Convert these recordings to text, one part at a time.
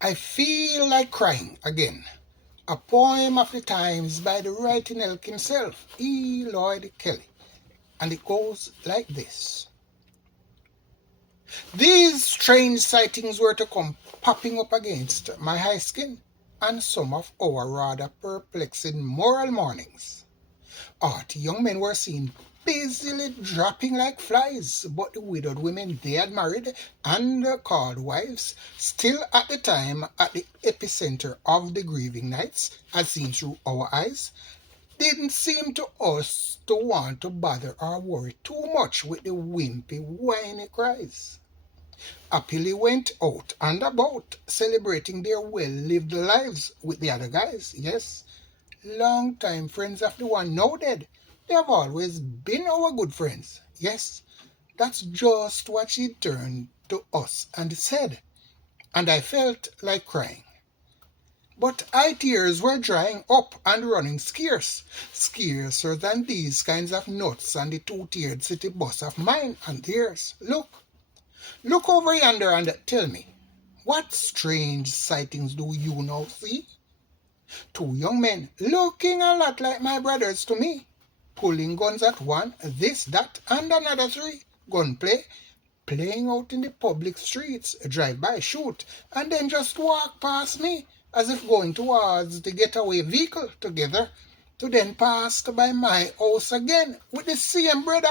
I feel like crying again. A poem of the times by the writing elk himself, E. Lloyd Kelly. And it goes like this. These strange sightings were to come popping up against my high skin and some of our rather perplexing moral mornings. 80 young men were seen busily dropping like flies, but the widowed women they had married and called wives, still at the time at the epicenter of the grieving nights, as seen through our eyes, didn't seem to us to want to bother or worry too much with the wimpy, whiny cries. Happily went out and about, celebrating their well-lived lives with the other guys, yes. Long-time friends of the one now dead. They have always been our good friends. Yes, that's just what she turned to us and said. And I felt like crying. But eye tears were drying up and running scarce, scarcer than these kinds of nuts and the two-tiered city bus of mine and theirs. Look over yonder and tell me, what strange sightings do you now see? Two young men, looking a lot like my brothers to me, pulling guns at one, this, that, and another three, gunplay, playing out in the public streets, drive-by, shoot, and then just walk past me, as if going towards the getaway vehicle together, to then pass by my house again, with the same brother,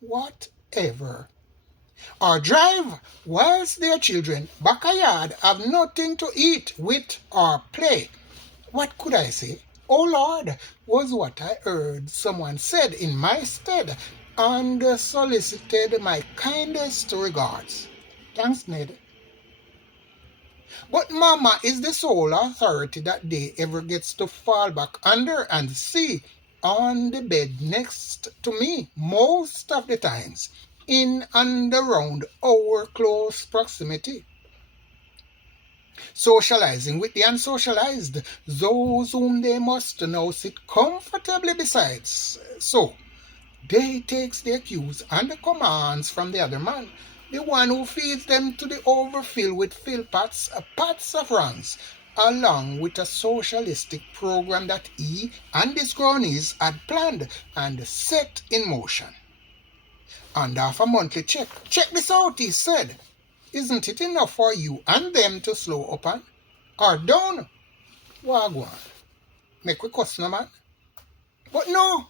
whatever. Or drive whilst their children backyard have nothing to eat with or play. What could I say? Oh Lord, was what I heard someone said in my stead, and solicited my kindest regards. Thanks, Ned. But Mama is the sole authority that they ever gets to fall back under and see on the bed next to me most of the times, in and around our close proximity. Socializing with the unsocialized, those whom they must now sit comfortably beside. So, they takes their cues and the commands from the other man, the one who feeds them to the overfill with pots of runs, along with a socialistic program that he and his cronies had planned and set in motion. And half a monthly check. Check this out, he said. Isn't it enough for you and them to slow up on? Or down? Wagwan. Make we cuss no man. But no,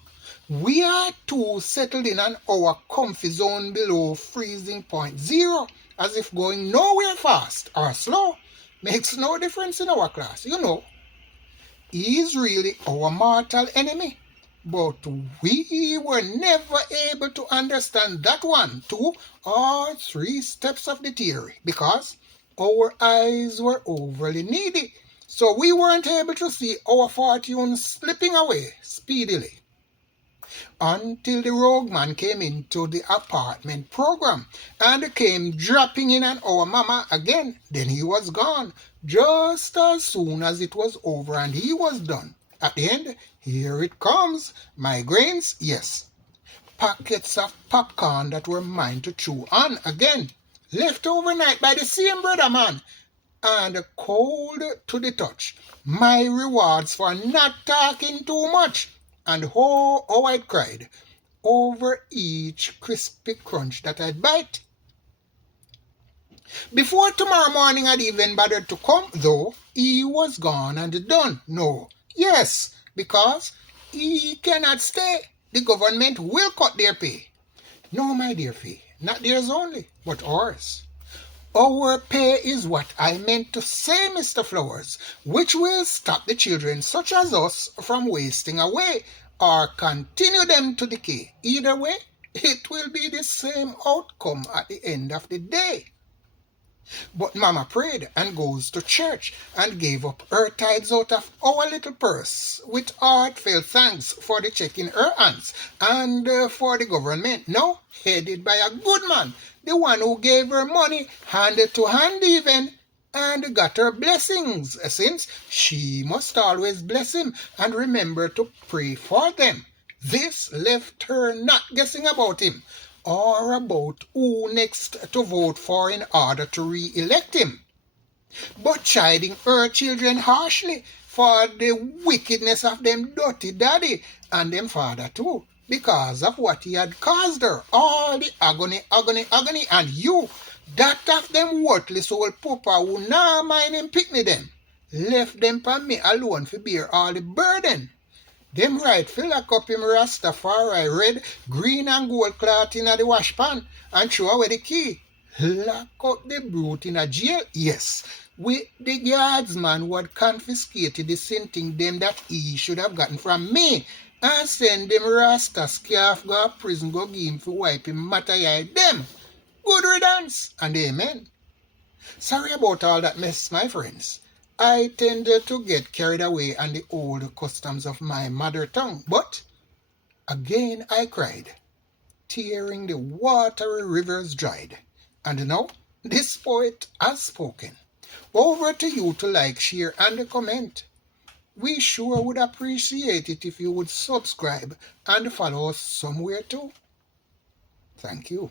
we are too settled in an our comfy zone below freezing point zero, as if going nowhere fast or slow makes no difference in our class. He is really our mortal enemy. But we were never able to understand that 1, 2, or 3 steps of the theory because our eyes were overly needy. So we weren't able to see our fortune slipping away speedily. Until the rogue man came into the apartment program and came dropping in on our mama again. Then he was gone just as soon as it was over and he was done. At the end, here it comes. Migraines, yes. Packets of popcorn that were mine to chew on again. Left overnight by the same brother man. And cold to the touch. My rewards for not talking too much. And how I cried over each crispy crunch that I'd bite. Before tomorrow morning I'd even bothered to come, though, he was gone and done. No, yes, because he cannot stay. The government will cut their pay. No, my dear Fee, not theirs only, but ours. Our pay is what I meant to say, Mr. Flowers, which will stop the children such as us from wasting away or continue them to decay. Either way, it will be the same outcome at the end of the day. But Mama prayed and goes to church and gave up her tithes out of our little purse with heartfelt thanks for the check in her hands and for the government, now headed by a good man, the one who gave her money hand to hand even, and got her blessings, since she must always bless him and remember to pray for them. This left her not guessing about him, or about who next to vote for in order to re-elect him, but chiding her children harshly for the wickedness of them dirty daddy and them father too, because of what he had caused her. All the agony, agony, agony, and you, that of them worthless old papa who now mind him picnic them, left them for me alone to bear all the burden. Them right fi lock up him Rastafari red, green and gold cloth in the wash pan and throw away the key. Lock up the brute in a jail, yes, with the guardsman who had confiscated the same thing them that he should have gotten from me, and send them Rasta scarf go to prison go give him for wipe him matter them. Good riddance and amen. Sorry about all that mess, my friends. I tended to get carried away on the old customs of my mother tongue, but again I cried, tearing the watery rivers dried. And now this poet has spoken. Over to you to like, share, and comment. We sure would appreciate it if you would subscribe and follow us somewhere too. Thank you.